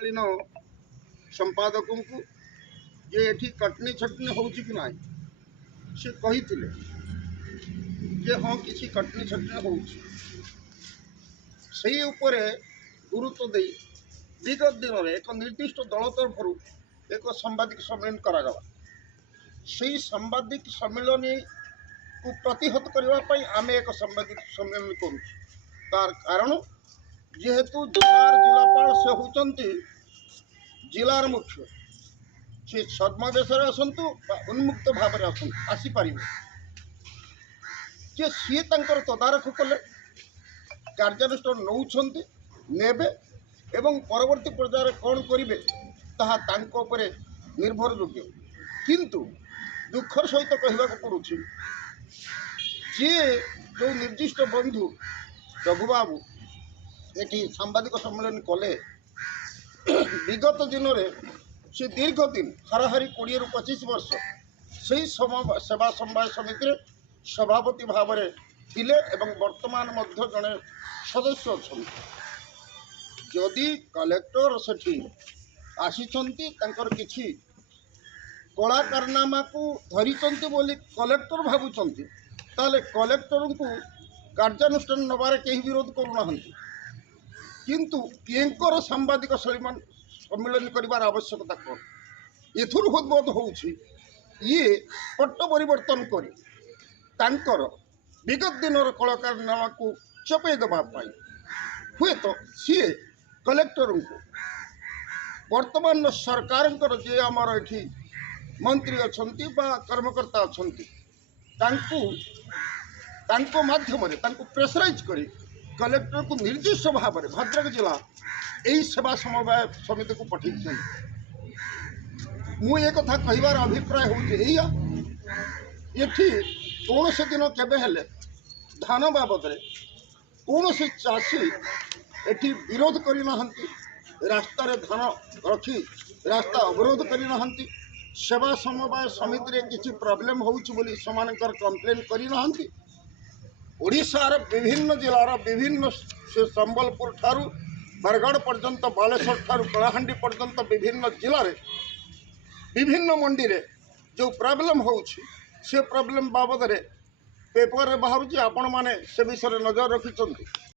तत्कालीन संपादक को जे एठी कटनी छटनी हो कि ना से कही जे हाँ किसी कटनी छटनी हो गुरुत्व दे विगत दिन में एक निर्दिष्ट दल तरफ एक सांबादिक सम्मेलन करागला से सांबादिक सम्मेलन को प्रतिहत करने आम एक सांबादिक सम्मेलन करूँ तार कारण जेहेतु जिलापाल से होती जिलार मुख्य से छद्मवेश आसतु उन्मुक्त भाव में आसीपर जे सी तदारख कले कार्यानुष्ठान नौकरी नेबे एवं परवर्ती पर्यायर कौन करेंगे ताहा निर्भर योग्य किंतु दुखर सहित कहवाक पड़ू जे जो निर्दिष्ट बंधु रघुबाबू ये सांबादिक सम्मेलन कले विगत दिन में से दीर्घ दिन हाराहारी 20 ରୁ 25 वर्ष से सेवा समवाय समिति सभापति भाव में थिले एवं वर्तमान मध्य जड़े सदस्य अच्छा जदि कलेक्टर सेठी आसीचंती किछि कला कारनामा को धरिचंती बोली कलेक्टर भावुचंती ताले कलेक्टर को कार्यानुष्ठान नबार कहीं विरोध करूना किंतु किंकर सांबादिक सम्मेलन करार आवश्यकता कौन एथुर हृदबोध होउछि ये पट्ट परिवर्तन कर विगत दिन कलाकारनामा को चपे देवाई हुए तो सी कलेक्टर को वर्तमान सरकार जे आमर ये मंत्री अच्छा कर्मकर्ता अच्छा माध्यम प्रेसराइज कर कलेक्टर को निर्दिष्ट भाव में भद्रक जिला यही सेवा समवाय समिति को पठे मुझे कथा कहबार अभिप्राय होइया कौन से दिन केबे धान बाबद कौन से चाषी एठी विरोध करना रास्तार धान रखी रास्ता अवरोध करना सेवा समवाय समिति किसी प्रोब्लेम होली कंप्लेन करना ओडिशार विभिन्न जिलार विभिन्न से संबलपुर ठारू बरगढ़ पर्यंत बालेश्वर ठारू कलाहांडी पर्यंत विभिन्न जिले में विभिन्न मंडी रे जो प्रॉब्लम होउछि से प्रॉब्लम बाबद रे पेपर रे बाहर आपण माने से विषय नजर रखिछंती।